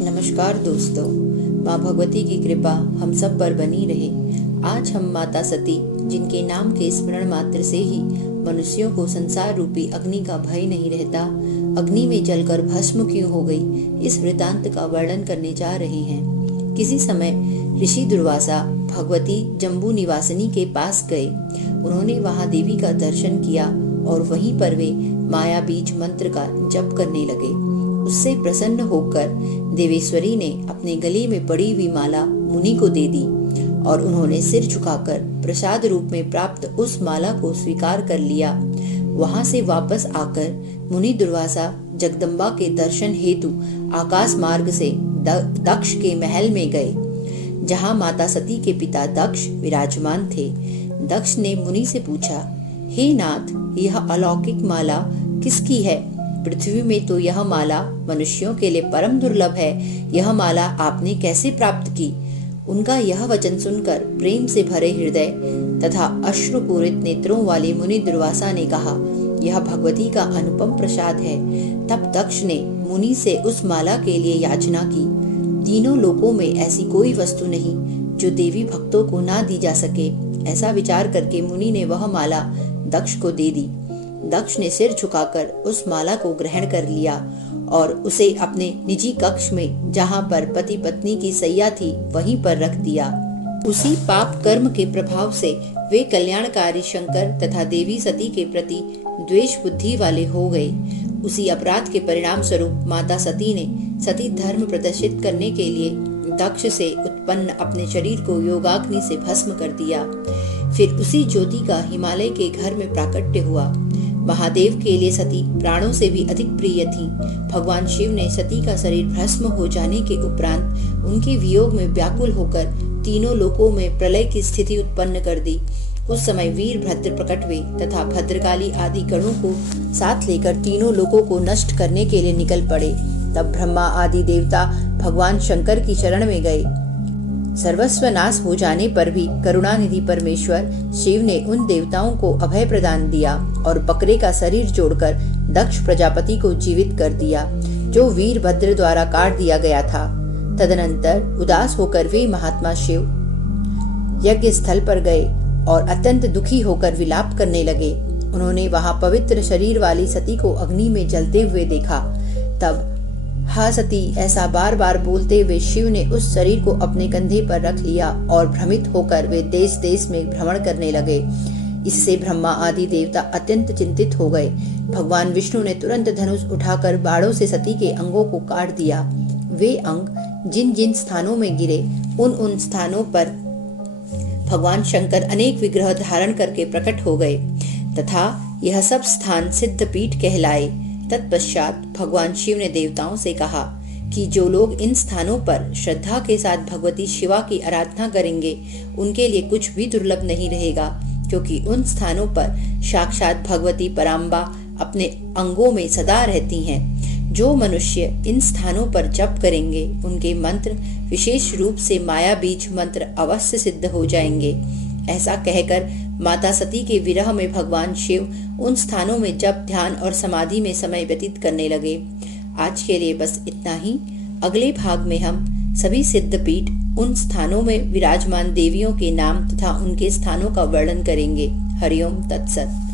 नमस्कार दोस्तों, माँ भगवती की कृपा हम सब पर बनी रहे। आज हम माता सती, जिनके नाम के स्मरण मात्र से ही मनुष्यों को संसार रूपी अग्नि का भय नहीं रहता, अग्नि में जलकर भस्म क्यों हो गई, इस वृतांत का वर्णन करने जा रहे हैं। किसी समय ऋषि दुर्वासा भगवती जम्बू निवासिनी के पास गए। उन्होंने वहां देवी का दर्शन किया और वहीं पर वे माया बीज मंत्र का जप करने लगे। उससे प्रसन्न होकर देवेश्वरी ने अपने गले में पड़ी हुई माला मुनि को दे दी और उन्होंने सिर झुकाकर प्रसाद रूप में प्राप्त उस माला को स्वीकार कर लिया। वहां से वापस आकर मुनि दुर्वासा जगदम्बा के दर्शन हेतु आकाश मार्ग से दक्ष के महल में गए, जहां माता सती के पिता दक्ष विराजमान थे। दक्ष ने मुनि से पूछा, हे नाथ, यह अलौकिक माला किसकी है? पृथ्वी में तो यह माला मनुष्यों के लिए परम दुर्लभ है। यह माला आपने कैसे प्राप्त की? उनका यह वचन सुनकर प्रेम से भरे हृदय तथा अश्रुपूरित नेत्रों वाले मुनि दुर्वासा ने कहा, यह भगवती का अनुपम प्रसाद है। तब दक्ष ने मुनि से उस माला के लिए याचना की। तीनों लोकों में ऐसी कोई वस्तु नहीं जो देवी भक्तों को ना दी जा सके। ऐसा विचार करके मुनि ने वह माला दक्ष को दे दी। दक्ष ने सिर झुकाकर उस माला को ग्रहण कर लिया और उसे अपने निजी कक्ष में, जहां पर पति पत्नी की सैया थी, वहीं पर रख दिया। उसी पाप कर्म के प्रभाव से वे कल्याणकारी शंकर तथा देवी सती के प्रति द्वेष बुद्धि वाले हो गए। उसी अपराध के परिणाम स्वरूप माता सती ने सती धर्म प्रदर्शित करने के लिए दक्ष से उत्पन्न अपने शरीर को योगाग्नि से भस्म कर दिया। फिर उसी ज्योति का हिमालय के घर में प्राकट्य हुआ। महादेव के लिए सती प्राणों से भी अधिक प्रिय थी। भगवान शिव ने सती का शरीर भस्म हो जाने के उपरांत उनके वियोग में व्याकुल होकर तीनों लोकों में प्रलय की स्थिति उत्पन्न कर दी। उस समय वीरभद्र प्रकट हुए तथा भद्रकाली आदि गणों को साथ लेकर तीनों लोकों को नष्ट करने के लिए निकल पड़े। तब ब्रह्मा आदि देवता भगवान शंकर की शरण में गए। सर्वस्व नाश हो जाने पर भी करुणानिधि परमेश्वर शिव ने उन देवताओं को अभय प्रदान दिया और बकरे का शरीर जोड़कर दक्ष प्रजापति को जीवित कर दिया, जो वीरभद्र द्वारा काट दिया गया था। तदनंतर उदास होकर वे महात्मा शिव यज्ञ स्थल पर गए और अत्यंत दुखी होकर विलाप करने लगे। उन्होंने वहां पवित्र शरीर वाली सती को अग्नि में जलते हुए देखा। तब हा सती, ऐसा बार बार बोलते हुए शिव ने उस शरीर को अपने कंधे पर रख लिया और भ्रमित होकर वे देश देश में भ्रमण करने लगे। इससे ब्रह्मा आदि देवता अत्यंत चिंतित हो गए। भगवान विष्णु ने तुरंत धनुष उठाकर बाणों से सती के अंगों को काट दिया। वे अंग जिन जिन स्थानों में गिरे, उन उन स्थानों पर भगवान शंकर अनेक विग्रह धारण करके प्रकट हो गए तथा यह सब स्थान सिद्ध पीठ कहलाए। तत्पश्चात भगवान शिव ने देवताओं से कहा कि जो लोग इन स्थानों पर श्रद्धा के साथ भगवती शिवा की आराधना करेंगे, उनके लिए कुछ भी दुर्लभ नहीं रहेगा, क्योंकि उन स्थानों पर साक्षात भगवती पराम्बा अपने अंगों में सदा रहती हैं। जो मनुष्य इन स्थानों पर जप करेंगे, उनके मंत्र विशेष रूप से माया बीज मंत्र अवश्य सिद्ध हो जाएंगे। ऐसा कहकर माता सती के विरह में भगवान शिव उन स्थानों में जप, ध्यान और समाधि में समय व्यतीत करने लगे। आज के लिए बस इतना ही। अगले भाग में हम सभी सिद्ध पीठ, उन स्थानों में विराजमान देवियों के नाम तथा उनके स्थानों का वर्णन करेंगे। हरिओम तत्सत।